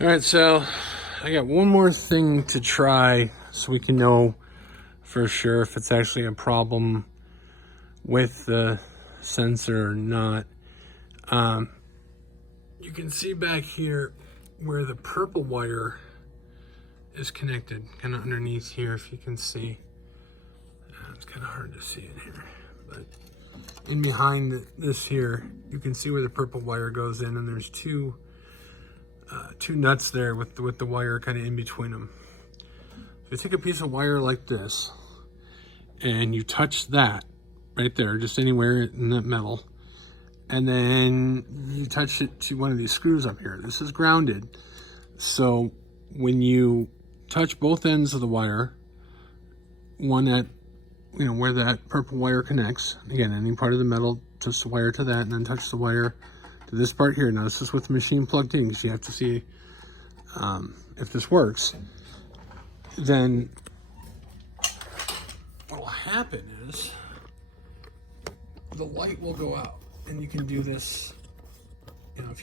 All right, so I got one more thing to try so we can know for sure if it's actually a problem with the sensor or not. You can see back here where the purple wire is connected, kind of underneath here, if you can see. It's kind of hard to see in here, but in behind this here, you can see where the purple wire goes in, and there's two nuts there with the wire kind of in between them. So you take a piece of wire like this, and you touch that right there, just anywhere in that metal, and then you touch it to one of these screws up here. This is grounded, so when you touch both ends of the wire, one at where that purple wire connects, again, any part of the metal, touch the wire to that, and then touch the wire to this part here. Now this is with the machine plugged in, because you have to see if this works. Then what will happen is the light will go out, and you can do this, if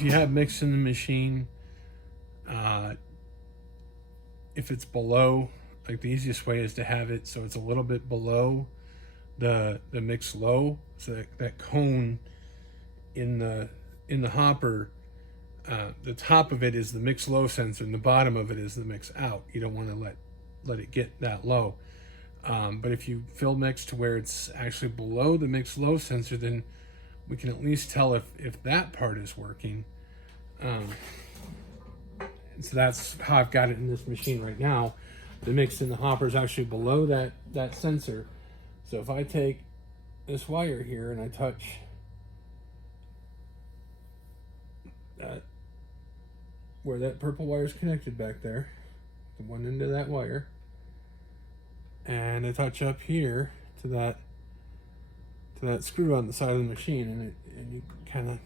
you have mix in the machine, if it's below, like the easiest way is to have it so it's a little bit below the mix low, so that cone in the hopper, the top of it is the mix low sensor and the bottom of it is the mix out. You don't want to let it get that low. But if you fill mix to where it's actually below the mix low sensor, then we can at least tell if that part is working. So that's how I've got it in this machine right now. The mix in the hopper is actually below that sensor. So if I take this wire here and I touch that, where that purple wire is connected back there, the one end of that wire, and I touch up here to that screw on the side of the machine, and you kind of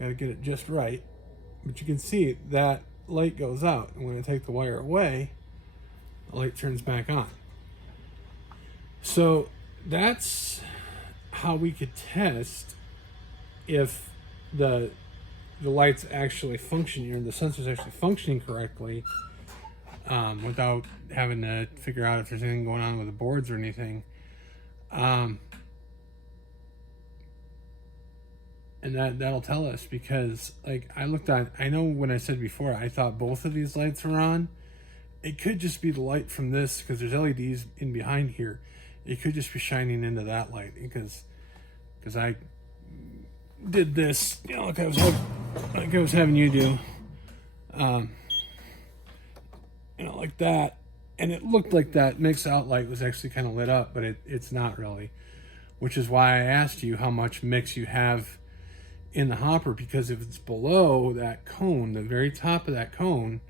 got to get it just right. But you can see that light goes out, and when I take the wire away, the light turns back on. So that's how we could test if the light's actually functioning, or the sensor's actually functioning correctly, without having to figure out if there's anything going on with the boards or anything. And that'll tell us, because I know when I said before, I thought both of these lights were on. It could just be the light from this, because there's LEDs in behind here. It could just be shining into that light, because I did this, like I was having you do, like that, and it looked like that mix out light was actually kind of lit up, but it's not really, which is why I asked you how much mix you have in the hopper, because if it's below that cone, the very top of that cone,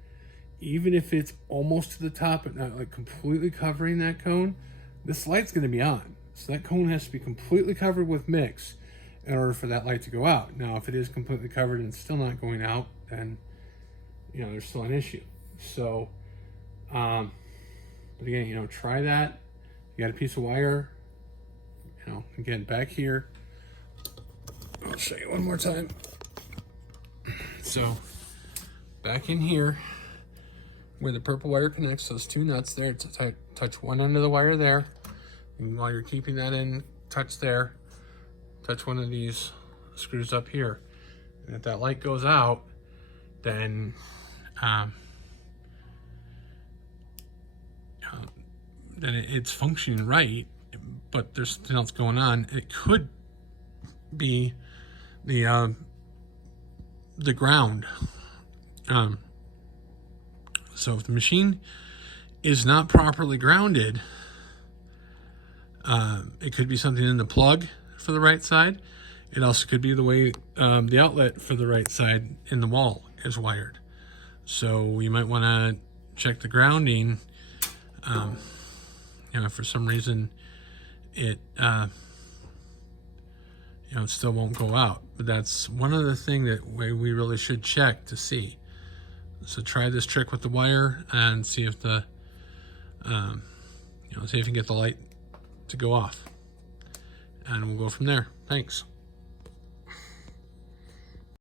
even if it's almost to the top but not like completely covering that cone, this light's going to be on. So that cone has to be completely covered with mix in order for that light to go out. Now if it is completely covered and it's still not going out, then there's still an issue. So but again, try that. You got a piece of wire, again, back here. I'll show you one more time. So back in here where the purple wire connects, those two nuts there, touch one end of the wire there, and while you're keeping that in, touch there, touch one of these screws up here, and if that light goes out, then it's functioning right, but there's something else going on. It could be the ground. So if the machine is not properly grounded, it could be something in the plug for the right side. It also could be the way the outlet for the right side in the wall is wired. So you might want to check the grounding. If for some reason it it still won't go out. But that's one other thing that we really should check to see. So try this trick with the wire and see if see if you can get the light to go off. and we'll go from there. Thanks.